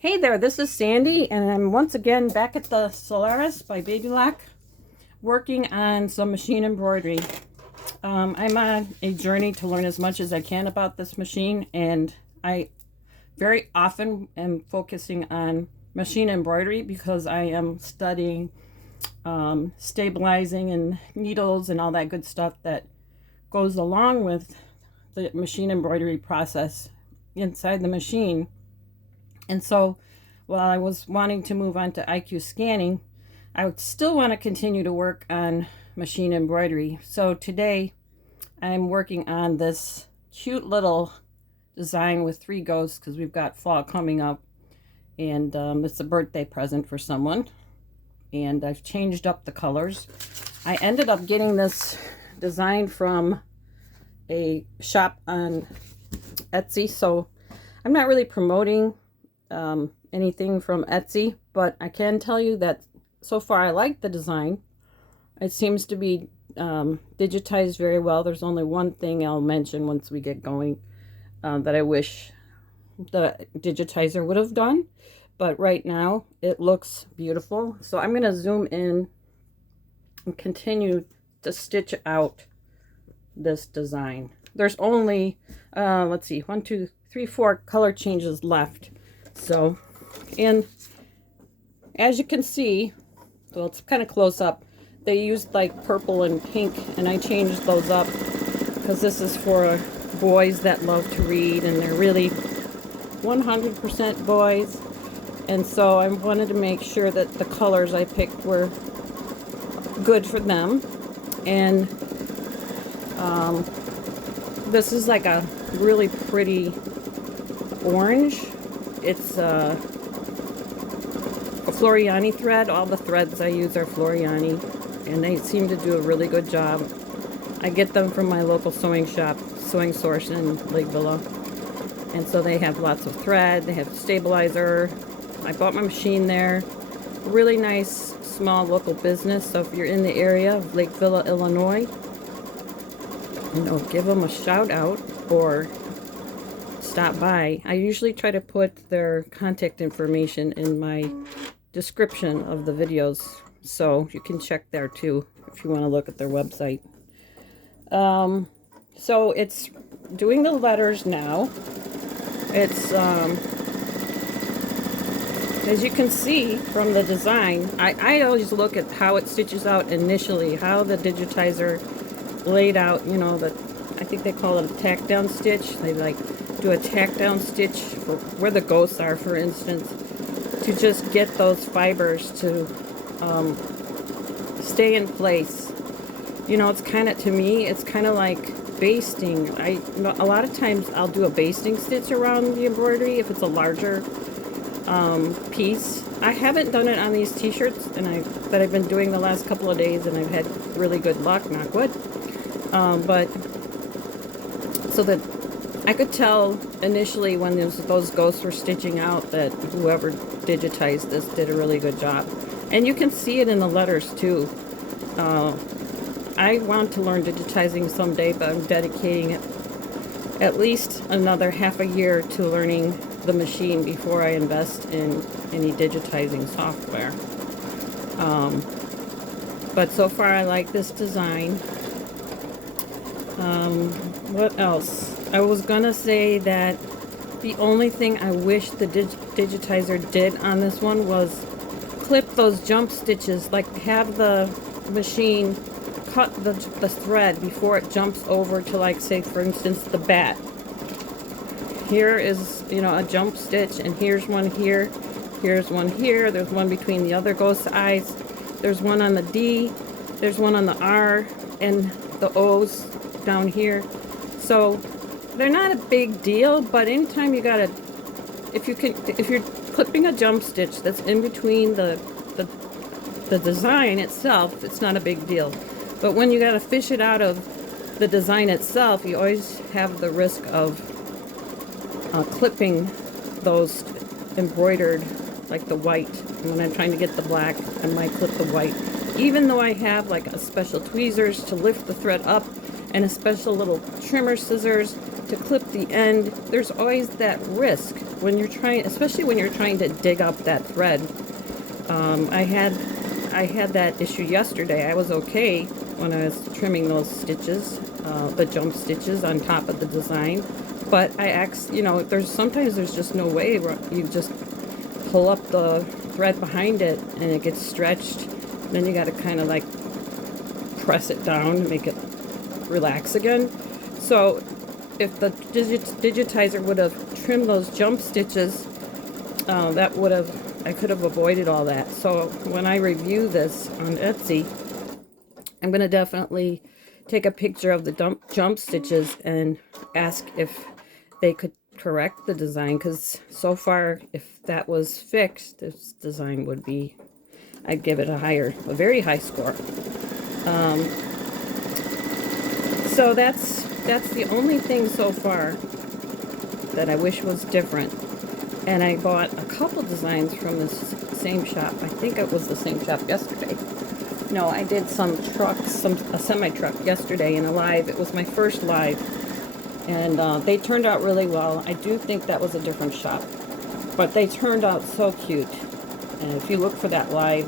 Hey there, this is Sandy, and I'm once again back at the Solaris by Babylock, working on some machine embroidery. I'm on a journey to learn as much as I can about this machine, and I very often am focusing on machine embroidery because I am studying stabilizing and needles and all that good stuff that goes along with the machine embroidery process inside the machine. And so while I was wanting to move on to IQ scanning, I would still want to continue to work on machine embroidery. So today I'm working on this cute little design with 3 ghosts because we've got fall coming up, and it's a birthday present for someone. And I've changed up the colors. I ended up getting this design from a shop on Etsy, so I'm not really promoting anything from Etsy, but I can tell you that so far I like the design. It seems to be digitized very well. There's only one thing I'll mention once we get going that I wish the digitizer would have done, but right now it looks beautiful. So I'm going to zoom in and continue to stitch out this design. There's only let's see, 1, 2, 3, 4 color changes left. So, and as you can see, well, it's kind of close up, they used like purple and pink, and I changed those up because this is for boys that love to read, and they're really 100% boys. And so I wanted to make sure that the colors I picked were good for them. And this is like a really pretty orange. It's a Floriani thread. All the threads I use are Floriani, and they seem to do a really good job. I get them from my local sewing shop, Sewing Source in Lake Villa, and so they have lots of thread. They have stabilizer. I bought my machine there. Really nice small local business. So if you're in the area of Lake Villa, Illinois, you know, give them a shout out or stop by. I usually try to put their contact information in my description of the videos, so you can check there too if you want to look at their website. So it's doing the letters now. It's as you can see from the design, I always look at how it stitches out initially, how the digitizer laid out, you know, that I think they call it a tack down stitch. They like do a tack down stitch for where the ghosts are, for instance, to just get those fibers to stay in place. You know, it's kind of, to me, it's kind of like basting. A lot of times I'll do a basting stitch around the embroidery if it's a larger piece. I haven't done it on these t-shirts that I've been doing the last couple of days, and I've had really good luck, knock wood. But so that I could tell initially when those ghosts were stitching out that whoever digitized this did a really good job. And you can see it in the letters too. I want to learn digitizing someday, but I'm dedicating at least another half a year to learning the machine before I invest in any digitizing software. But so far I like this design. What else? I was gonna say that the only thing I wish the digitizer did on this one was clip those jump stitches, like have the machine cut the thread before it jumps over to, like, say for instance the bat. Here is, you know, a jump stitch, and here's one here, here's one here, there's one between the other ghost eyes, there's one on the D, there's one on the R, and the O's down here. So they're not a big deal, but anytime you gotta, if you're clipping a jump stitch that's in between the design itself, it's not a big deal. But when you gotta fish it out of the design itself, you always have the risk of clipping those embroidered, like the white. And when I'm trying to get the black, I might clip the white. Even though I have like a special tweezers to lift the thread up and a special little trimmer scissors to clip the end, there's always that risk when you're trying, especially when you're trying to dig up that thread. I had that issue yesterday. I was okay when I was trimming those stitches, the jump stitches on top of the design, but you know, sometimes there's just no way. You just pull up the thread behind it and it gets stretched. Then you got to kind of like press it down to make it relax again. So if the digitizer would have trimmed those jump stitches, I could have avoided all that. So when I review this on Etsy, I'm going to definitely take a picture of the jump stitches and ask if they could correct the design, because so far, if that was fixed, this design would be, I'd give it a very high score. So that's the only thing so far that I wish was different. And I bought a couple designs from this same shop. I think it was the same shop yesterday. No, I did some trucks, a semi-truck yesterday in a live. It was my first live. And they turned out really well. I do think that was a different shop. But they turned out so cute. And if you look for that live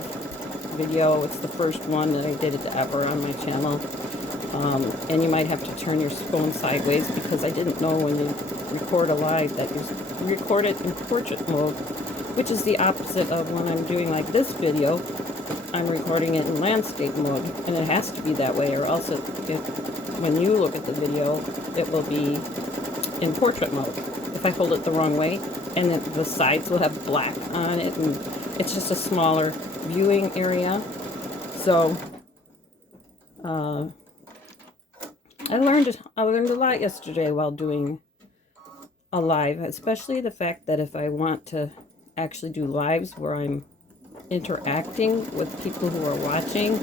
video, it's the first one that I did it ever on my channel. And you might have to turn your phone sideways, because I didn't know when you record a live that you record it in portrait mode, which is the opposite of when I'm doing like this video. I'm recording it in landscape mode, and it has to be that way, or else when you look at the video, it will be in portrait mode if I hold it the wrong way, and then the sides will have black on it, and it's just a smaller viewing area. So I learned a lot yesterday while doing a live, especially the fact that if I want to actually do lives where I'm interacting with people who are watching,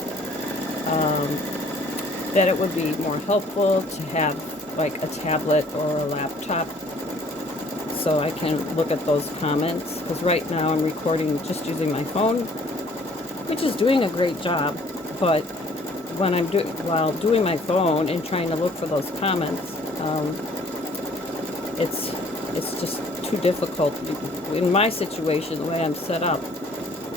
that it would be more helpful to have like a tablet or a laptop so I can look at those comments, because right now I'm recording just using my phone, which is doing a great job, but when I'm while doing my phone and trying to look for those comments, it's just too difficult. In my situation, the way I'm set up,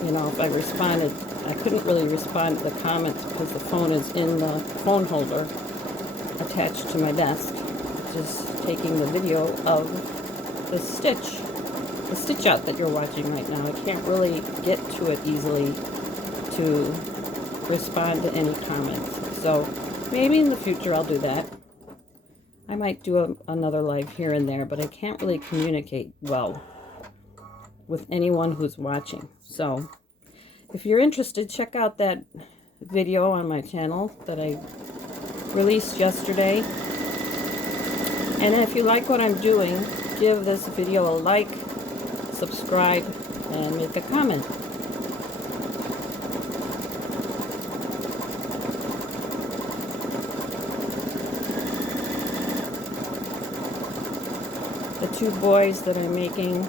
you know, if I responded, I couldn't really respond to the comments because the phone is in the phone holder attached to my desk, just taking the video of the stitch out that you're watching right now. I can't really get to it easily to respond to any comments. So maybe in the future I'll do that. I might do another live here and there, but I can't really communicate well with anyone who's watching. So if you're interested, check out that video on my channel that I released yesterday. And if you like what I'm doing, give this video a like, subscribe, and make a comment. The two boys that I'm making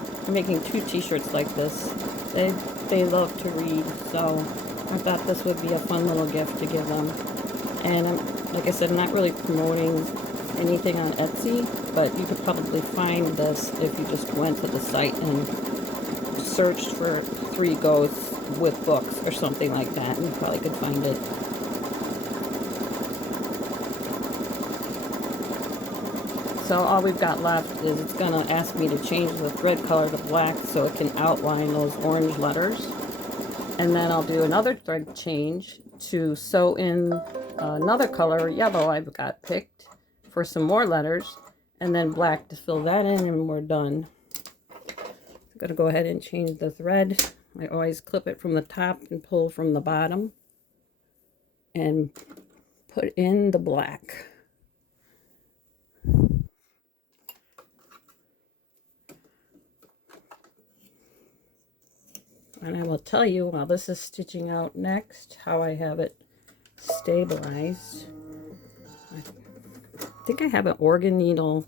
2 t-shirts like this. They love to read, so I thought this would be a fun little gift to give them. And like I said, I'm not really promoting anything on Etsy, but you could probably find this if you just went to the site and searched for 3 ghosts with books or something like that, and you probably could find it. So all we've got left is it's going to ask me to change the thread color to black so it can outline those orange letters. And then I'll do another thread change to sew in another color, yellow I've got picked, for some more letters, and then black to fill that in, and we're done. I'm going to go ahead and change the thread. I always clip it from the top and pull from the bottom and put in the black. And I will tell you while this is stitching out next how I have it stabilized. I think I have an organ needle.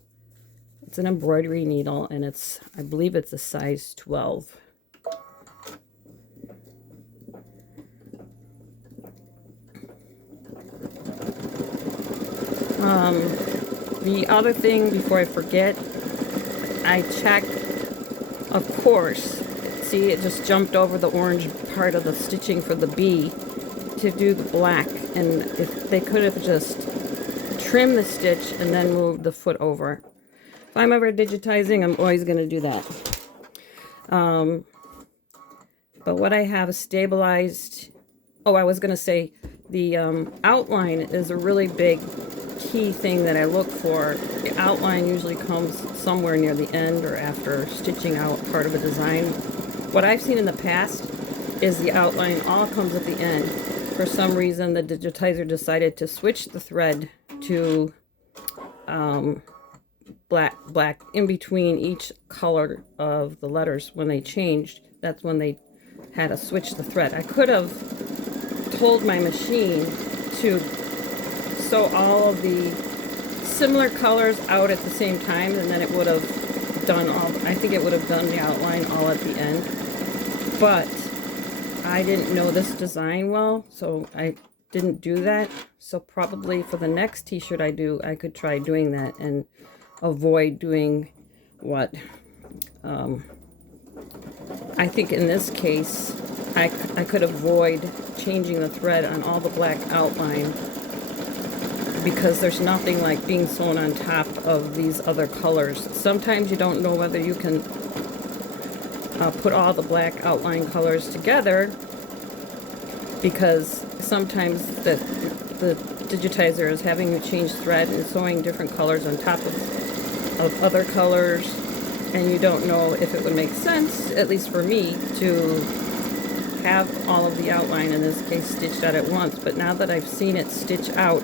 It's an embroidery needle, and I believe it's a size 12. The other thing, before I forget, I check, of course, see, it just jumped over the orange part of the stitching for the B to do the black. And if they could have just trimmed the stitch and then moved the foot over. If I'm ever digitizing, I'm always going to do that. But what I have stabilized, oh, I was going to say, the outline is a really big key thing that I look for. The outline usually comes somewhere near the end or after stitching out part of a design. What I've seen in the past is the outline all comes at the end. For some reason, the digitizer decided to switch the thread to black in between each color of the letters. When they changed, that's when they had to switch the thread. I could have told my machine to sew all of the similar colors out at the same time, and then it would have done all, I think it would have done the outline all at the end. But I didn't know this design well, so I didn't do that. So probably for the next t-shirt I do, I could try doing that and avoid doing what I think in this case I could avoid changing the thread on all the black outline, because there's nothing like being sewn on top of these other colors. Sometimes you don't know whether you can put all the black outline colors together, because sometimes the digitizer is having you change thread and sewing different colors on top of other colors, and you don't know if it would make sense, at least for me, to have all of the outline in this case stitched out at once. But now that I've seen it stitch out,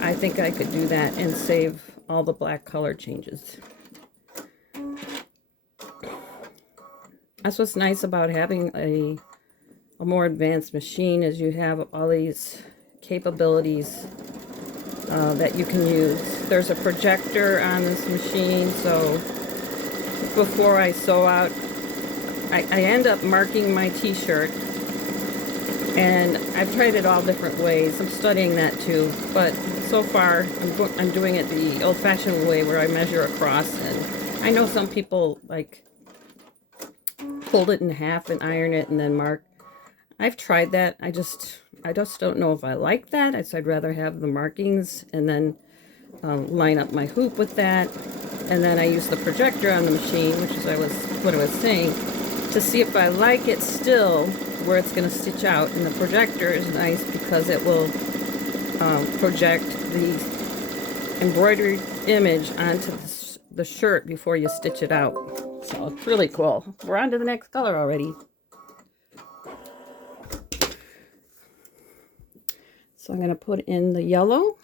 I think I could do that and save all the black color changes. That's what's nice about having a more advanced machine, is you have all these capabilities that you can use. There's a projector on this machine, so before I sew out, I end up marking my t-shirt, and I've tried it all different ways. I'm studying that too, but so far I'm doing it the old-fashioned way, where I measure across. And I know some people like fold it in half and iron it and then mark. I've tried that. I just don't know if I like that. So I'd rather have the markings and then line up my hoop with that. And then I use the projector on the machine, which is what I was saying, to see if I like it still where it's going to stitch out. And the projector is nice because it will project the embroidery image onto the shirt before you stitch it out. So it's really cool. We're on to the next color already. So I'm going to put in the yellow.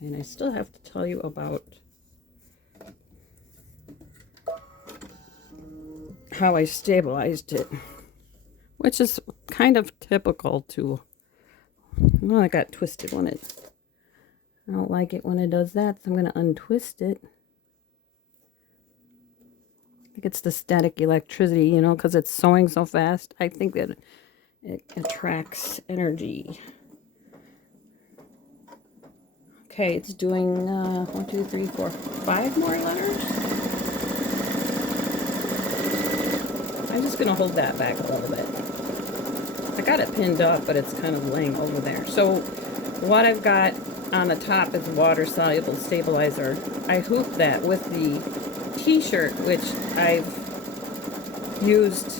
And I still have to tell you about how I stabilized it, which is kind of typical too. Well, I got twisted when I don't like it when it does that, so I'm going to untwist it. I think it's the static electricity, you know, because it's sewing so fast. I think that it attracts energy. Okay, it's doing 1, 2, 3, 4, 5 more letters. I'm just going to hold that back a little bit. I got it pinned up, but it's kind of laying over there. So what I've got on the top is water-soluble stabilizer. I hooped that with the t-shirt, which I've used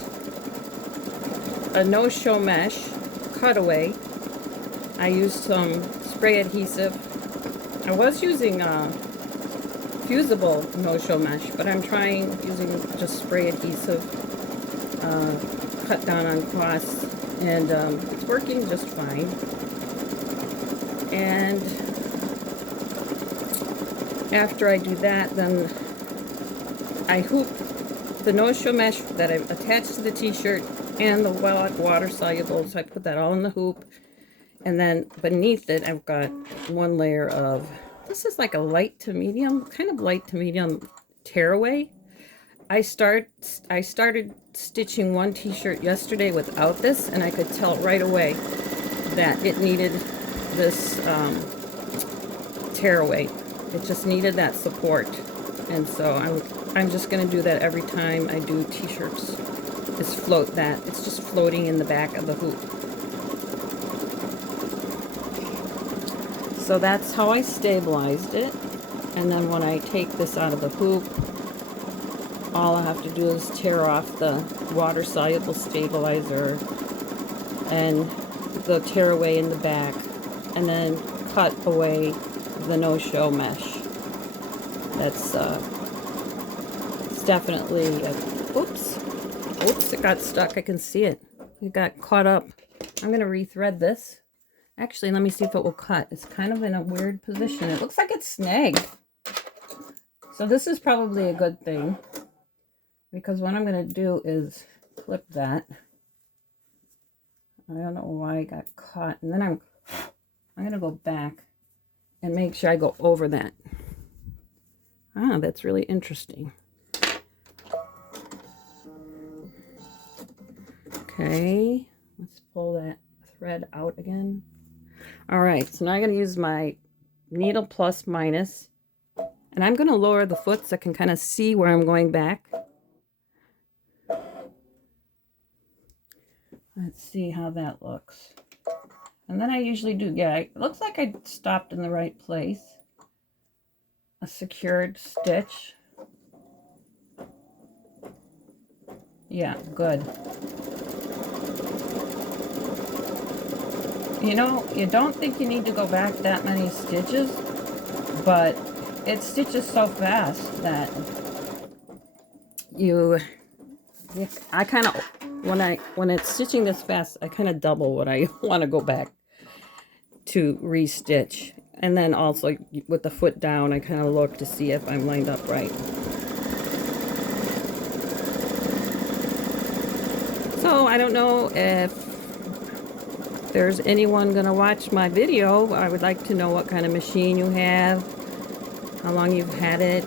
a no-show mesh cutaway. I used some spray adhesive. I was using fusible no-show mesh, but I'm trying using just spray adhesive, cut down on costs, and it's working just fine. And after I do that, then I hoop the no-show mesh that I've attached to the t-shirt and the water soluble, so I put that all in the hoop. And then beneath it, I've got one layer of, this is like a light to medium, kind of light to medium tearaway. I started stitching one t-shirt yesterday without this, and I could tell right away that it needed this tear away. It just needed that support. And so I'm just going to do that every time I do t-shirts. Is float that. It's just floating in the back of the hoop. So that's how I stabilized it. And then when I take this out of the hoop, all I have to do is tear off the water-soluble stabilizer and the tear away in the back, and then cut away the no-show mesh. That's it's definitely oops, it got stuck. I can see it. It got caught up. I'm gonna rethread this. Actually, let me see if it will cut. It's kind of in a weird position. It looks like it's snagged. So this is probably a good thing, because what I'm going to do is clip that. I don't know why it got caught. And then I'm going to go back and make sure I go over that. Ah, that's really interesting. Okay, let's pull that thread out again. All right, so now I'm going to use my needle plus minus, and I'm going to lower the foot so I can kind of see where I'm going back. Let's see how that looks. And then I usually do, yeah, it looks like I stopped in the right place. A secured stitch. Yeah, good. You know, you don't think you need to go back that many stitches, but it stitches so fast that I kind of, when it's stitching this fast, I kind of double what I want to go back to restitch. And then also with the foot down, I kind of look to see if I'm lined up right. So I don't know if there's anyone gonna watch my video. I would like to know what kind of machine you have, how long you've had it.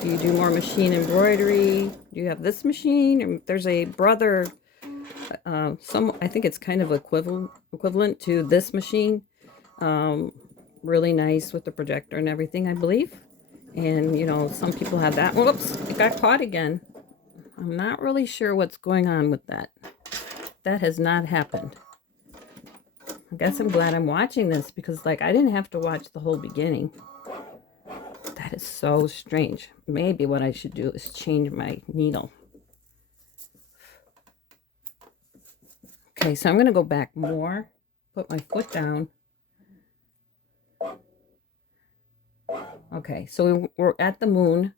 Do you do more machine embroidery? Do you have this machine? There's a brother, I think it's kind of equivalent to this machine. Really nice with the projector and everything, I believe. And you know, some people have that. Whoops, it got caught again. I'm not really sure what's going on with that. That has not happened. I guess I'm glad I'm watching this, because like I didn't have to watch the whole beginning. That is so strange. Maybe what I should do is change my needle. Okay, so I'm going to go back more, put my foot down. Okay, so we're at the moon.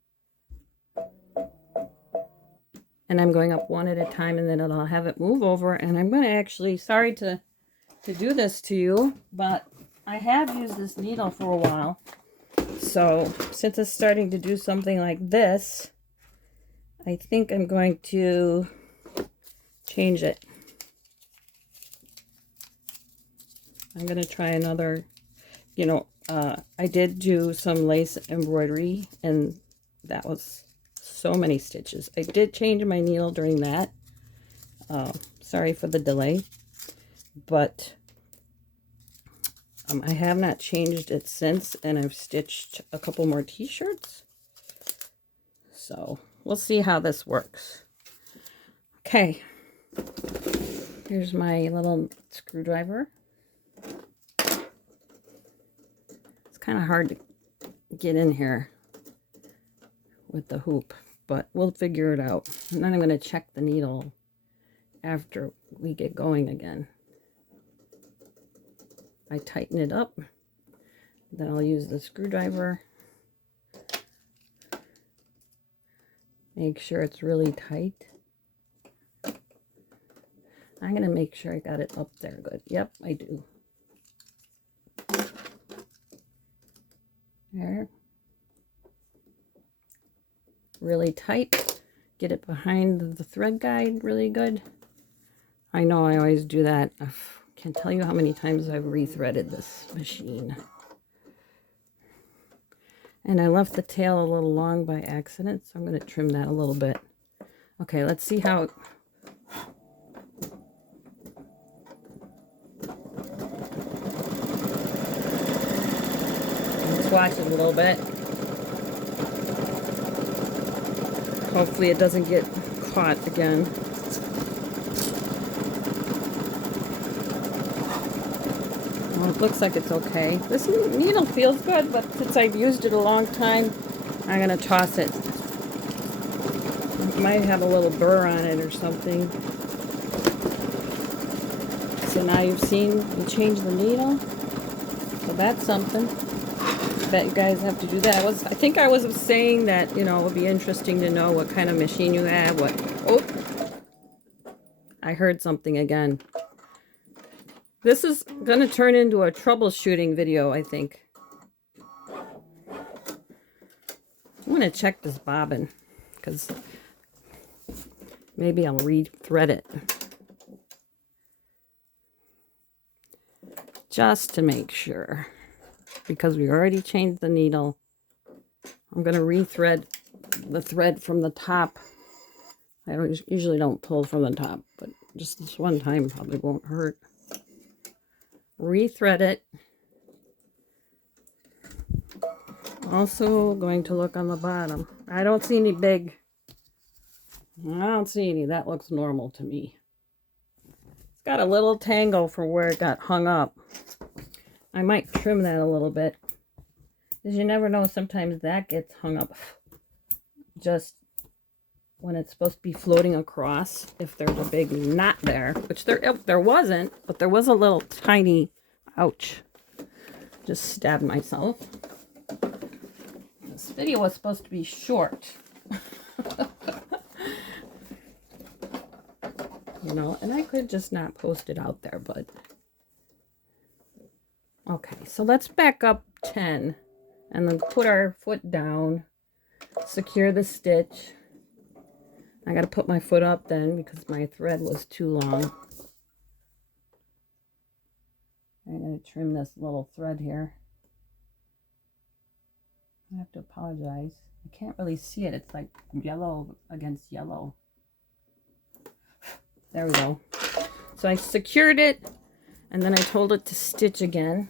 And I'm going up one at a time, and then I'll have it move over. And I'm going to actually, sorry to do this to you, but I have used this needle for a while. So since it's starting to do something like this, I think I'm going to change it. I'm going to try another, you know, I did do some lace embroidery, and that was so many stitches. I did change my needle during that. Sorry for the delay, but I have not changed it since, and I've stitched a couple more t-shirts. So we'll see how this works. Okay, here's my little screwdriver. It's kind of hard to get in here with the hoop, but we'll figure it out. And then I'm going to check the needle after we get going again. I tighten it up, then I'll use the screwdriver. Make sure it's really tight. I'm going to make sure I got it up there good. Yep, I do. There. Really tight. Get it behind the thread guide really good. I know I always do that. I can't tell you how many times I've rethreaded this machine. And I left the tail a little long by accident, so I'm going to trim that a little bit. Okay, let's see how... watch it a little bit. Hopefully it doesn't get caught again. Well, it looks like it's okay. This needle feels good, but since I've used it a long time, I'm going to toss it. It might have a little burr on it or something. So now you've seen me change the needle. So that's something. Bet you guys have to do that. I think I was saying that, you know, it would be interesting to know what kind of machine you have. Oh, I heard something again. This is going to turn into a troubleshooting video, I think. I'm going to check this bobbin because maybe I'll re-thread it. Just to make sure. Because we already changed the needle. I'm going to re-thread the thread from the top. I usually don't pull from the top, but just this one time probably won't hurt. Re-thread it. Also going to look on the bottom. I don't see any big. I don't see any. That looks normal to me. It's got a little tangle for where it got hung up. I might trim that a little bit. Because you never know, sometimes that gets hung up just when it's supposed to be floating across. If there's a big knot there, which there wasn't, but there was a little tiny, ouch, just stabbed myself. This video was supposed to be short. You know, and I could just not post it out there, but okay, so let's back up 10 and then put our foot down, secure the stitch. I got to put my foot up then because my thread was too long. I'm going to trim this little thread here. I have to apologize. I can't really see it. It's like yellow against yellow. There we go. So I secured it and then I told it to stitch again.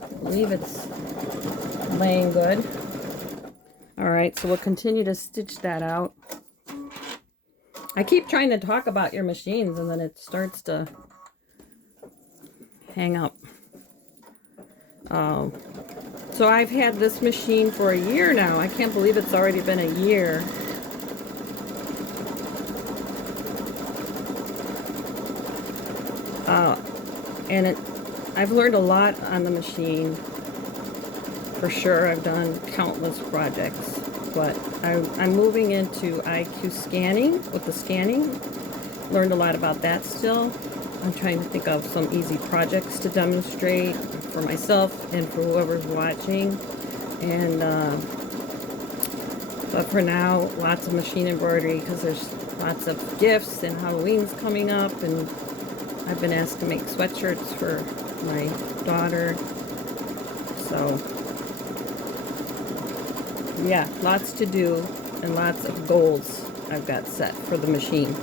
I believe it's laying good. All right, so we'll continue to stitch that out. I keep trying to talk about your machines and then it starts to hang up. So I've had this machine for a year now. I can't believe it's already been a year. And I've learned a lot on the machine. For sure, I've done countless projects. But I'm moving into IQ scanning with the scanning. Learned a lot about that still. I'm trying to think of some easy projects to demonstrate for myself and for whoever's watching. And but for now, lots of machine embroidery because there's lots of gifts and Halloween's coming up, and I've been asked to make sweatshirts for my daughter. So yeah, lots to do and lots of goals I've got set for the machine.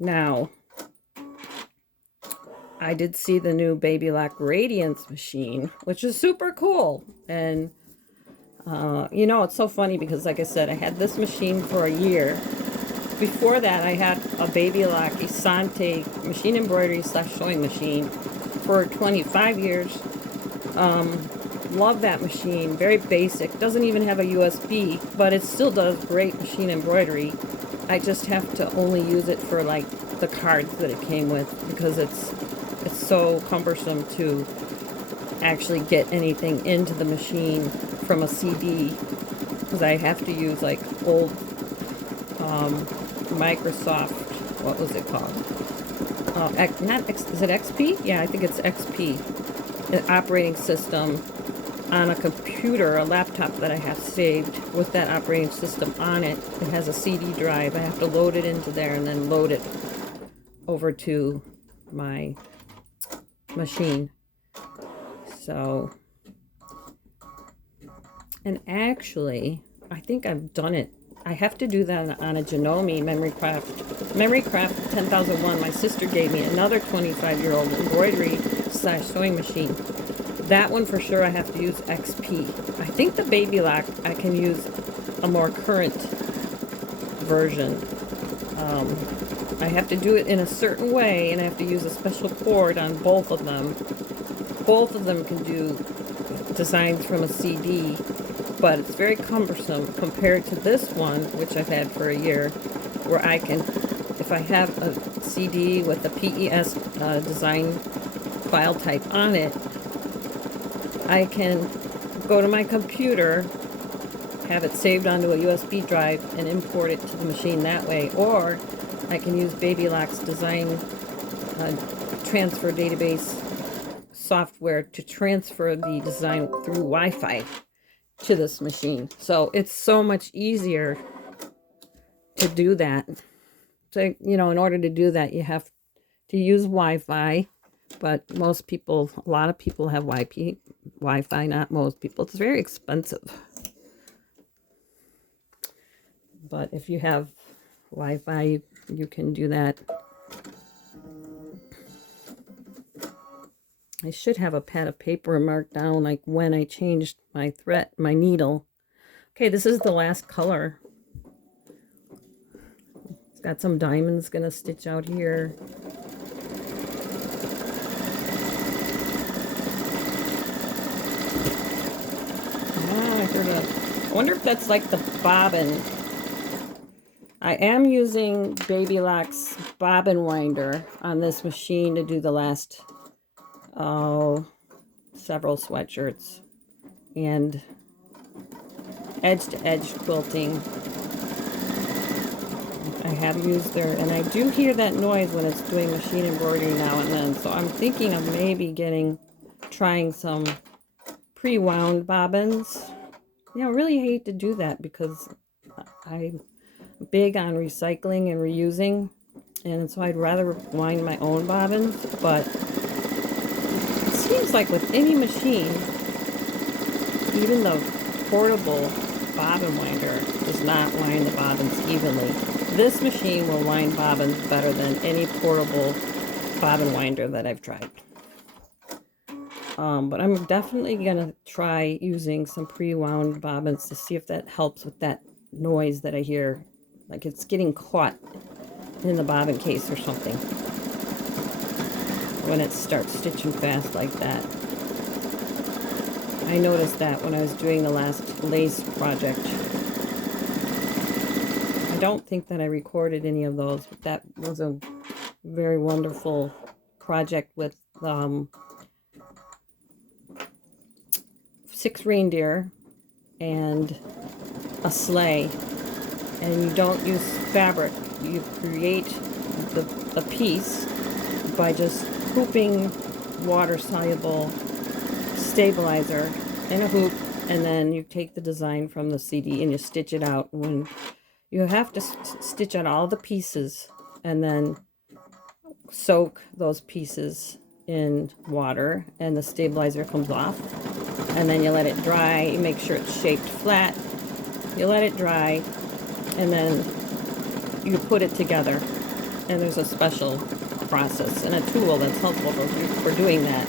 Now, I did see the new Babylock Radiance machine, which is super cool. And, you know, it's so funny because, like I said, I had this machine for a year. Before that, I had a Babylock Isante machine embroidery / sewing machine for 25 years. Love that machine. Very basic. Doesn't even have a USB, but it still does great machine embroidery. I just have to only use it for like the cards that it came with because it's so cumbersome to actually get anything into the machine from a CD because I have to use like old Microsoft, what was it called? Is it XP? Yeah, I think it's XP. An operating system on a computer, a laptop that I have saved with that operating system on it. It has a CD drive. I have to load it into there and then load it over to my machine. So, and actually, I think I've done it. I have to do that on a Janome Memorycraft 10,001. My sister gave me another 25-year-old embroidery slash sewing machine. That one for sure I have to use XP. I think the Babylock I can use a more current version. I have to do it in a certain way, and I have to use a special cord on both of them. Both of them can do designs from a CD, but it's very cumbersome compared to this one, which I've had for a year, where I can, if I have a CD with a PES design file type on it, I can go to my computer, have it saved onto a USB drive, and import it to the machine that way. Or I can use Babylock's design transfer database software to transfer the design through Wi-Fi to this machine. So it's so much easier to do that. So, you know, in order to do that, you have to use Wi-Fi. But most people, a lot of people have Wi-Fi, not most people. It's very expensive. But if you have Wi-Fi, you can do that. I should have a pad of paper marked down like when I changed my thread, my needle. Okay, this is the last color. It's got some diamonds gonna stitch out here. I wonder if that's like the bobbin. I am using Babylock's bobbin winder on this machine to do the last several sweatshirts and edge-to-edge quilting. I have used their, and I do hear that noise when it's doing machine embroidery now and then, so I'm thinking of maybe trying some pre-wound bobbins. You know, I really hate to do that because I'm big on recycling and reusing, and so I'd rather wind my own bobbins. But it seems like with any machine, even the portable bobbin winder does not wind the bobbins evenly. This machine will wind bobbins better than any portable bobbin winder that I've tried. But I'm definitely going to try using some pre-wound bobbins to see if that helps with that noise that I hear. Like it's getting caught in the bobbin case or something when it starts stitching fast like that. I noticed that when I was doing the last lace project. I don't think that I recorded any of those, but that was a very wonderful project with 6 reindeer and a sleigh. And you don't use fabric. You create the piece by just hooping water-soluble stabilizer in a hoop, and then you take the design from the CD and you stitch it out. When you have to stitch out all the pieces and then soak those pieces in water, and the stabilizer comes off, and then you let it dry. You make sure it's shaped flat. You let it dry, and then you put it together. And there's a special process and a tool that's helpful for doing that.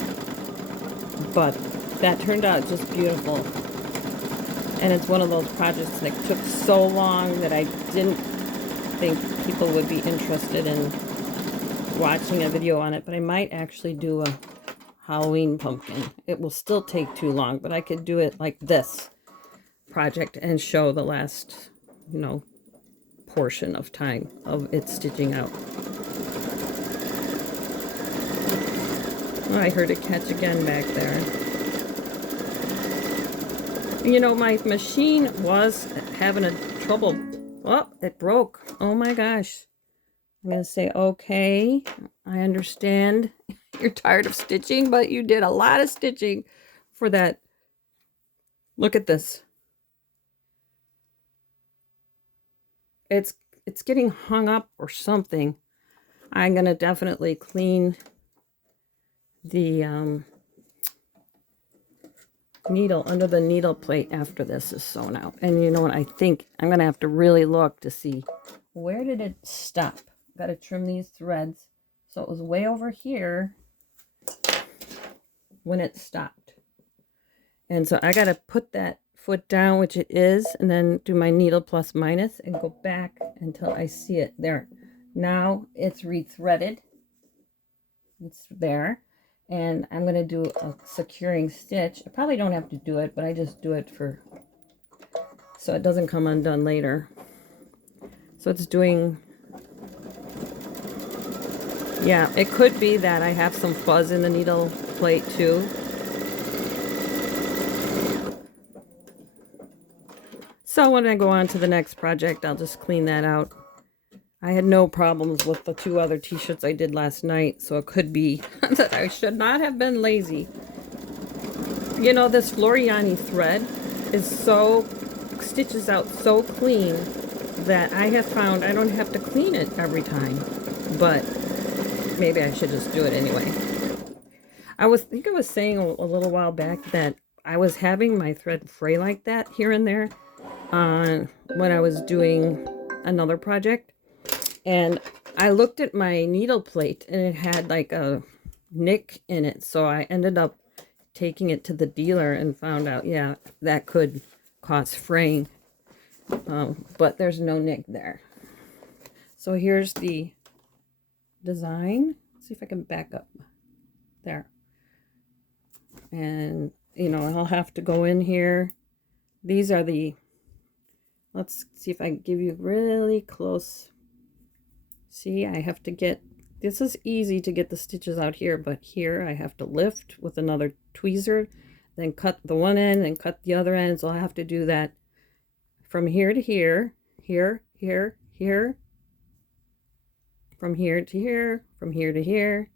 But that turned out just beautiful. And it's one of those projects that took so long that I didn't think people would be interested in watching a video on it. But I might actually do a Halloween pumpkin. It will still take too long, but I could do it like this project and show the last, you know, portion of time of it stitching out. Oh, I heard it catch again back there. You know, my machine was having a trouble. Oh, it broke. Oh my gosh. I'm going to say, okay, I understand. You're tired of stitching, but you did a lot of stitching for that. Look at this. It's getting hung up or something. I'm going to definitely clean the needle under the needle plate after this is sewn out. And you know what? I think I'm going to have to really look to see where did it stop. Got to trim these threads. So it was way over here. when it stopped. And so I got to put that foot down, which it is, and then do my needle plus minus and go back until I see it there. Now it's rethreaded. It's there. And I'm going to do a securing stitch. I probably don't have to do it, but I just do it so it doesn't come undone later. So it's doing, yeah, it could be that I have some fuzz in the needle plate too. So when I go on to the next project, I'll just clean that out. I had no problems with the 2 other t-shirts I did last night, so it could be that I should not have been lazy. You know, this Floriani thread stitches out so clean that I have found I don't have to clean it every time, but maybe I should just do it anyway. I think I was saying a little while back that I was having my thread fray like that here and there when I was doing another project, and I looked at my needle plate and it had like a nick in it, so I ended up taking it to the dealer and found out, yeah, that could cause fraying, but there's no nick there. So here's the design. Let's see if I can back up there. And you know, I'll have to go in here. These are let's see if I can give you really close. See, I have to get, this is easy to get the stitches out here, but here I have to lift with another tweezer, then cut the one end and cut the other end. So I have to do that from here to here, here, here, here, from here to here, from here to here,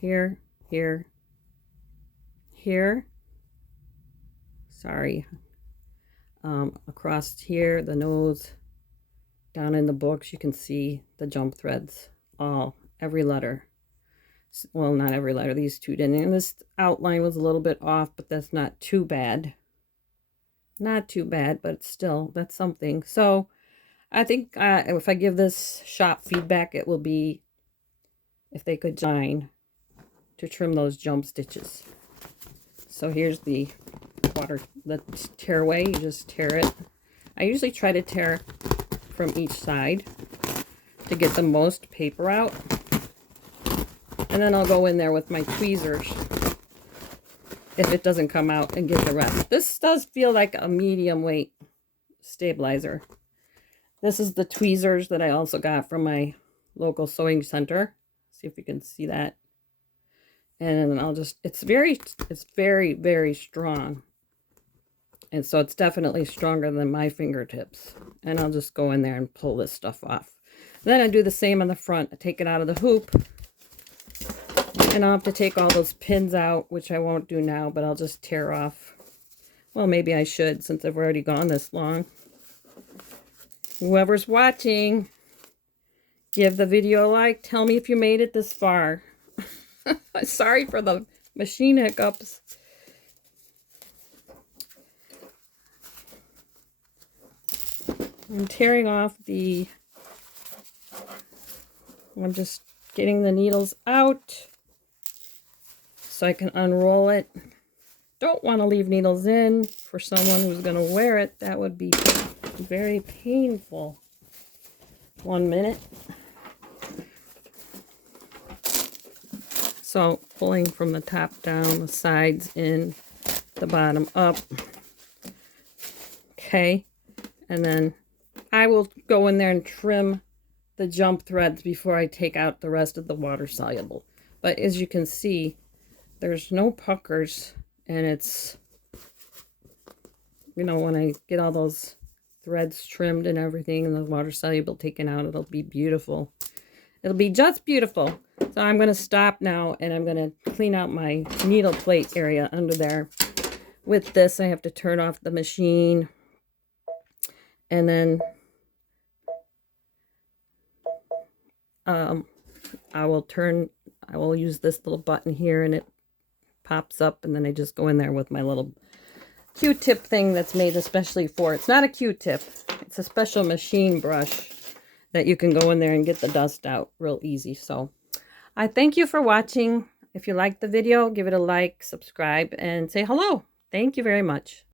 here, here, here, sorry, across here, the nose, down in the books, you can see the jump threads, every letter. Well, not every letter, these 2 didn't. And this outline was a little bit off, but that's not too bad. Not too bad, but still, that's something. So I think if I give this shop feedback, it will be if they could design to trim those jump stitches. So here's the tear away. You just tear it. I usually try to tear from each side to get the most paper out. And then I'll go in there with my tweezers if it doesn't come out and get the rest. This does feel like a medium weight stabilizer. This is the tweezers that I also got from my local sewing center. See if you can see that. And I'll just, it's very, very strong. And so it's definitely stronger than my fingertips. And I'll just go in there and pull this stuff off. Then I do the same on the front. I take it out of the hoop. And I'll have to take all those pins out, which I won't do now, but I'll just tear off. Well, maybe I should, since I've already gone this long. Whoever's watching, give the video a like. Tell me if you made it this far. Sorry for the machine hiccups. I'm tearing off I'm just getting the needles out so I can unroll it. Don't want to leave needles in for someone who's going to wear it. That would be very painful. 1 minute. So pulling from the top down, the sides in, the bottom up. Okay. And then I will go in there and trim the jump threads before I take out the rest of the water soluble. But as you can see, there's no puckers, and it's, you know, when I get all those threads trimmed and everything and the water soluble taken out, it'll be beautiful. It'll be just beautiful. So I'm going to stop now, and I'm going to clean out my needle plate area under there. With this, I have to turn off the machine. And then I will use this little button here, and it pops up, and then I just go in there with my little Q-tip thing that's made especially for, it's not a Q-tip, it's a special machine brush that you can go in there and get the dust out real easy. So I thank you for watching. If you liked the video, give it a like, subscribe, and say hello. Thank you very much.